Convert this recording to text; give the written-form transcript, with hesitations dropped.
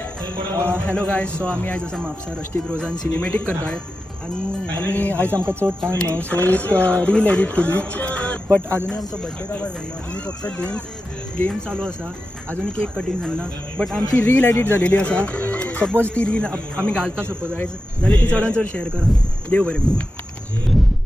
Hello guys, so आम्ही आयज असं म्हापसा रश्टीक रोजान सिनेमॅटीक करतायत आणि आम्ही आयज आमकां चड टायम मेळ्ळो सो एक रील एडीट केली. बट अजुनूय आमचो बर्थडे कवर जाल्लो, अजुनूय फक्त गेम चालू आसा, अजुनूय केक कटींग जाल्ना. बट आमची रील एडीट जालेली आसा. सपोज ती रील आमी घालता सपोज आयज जाल्यार ती चडान चड शेअर करा. देव बरें.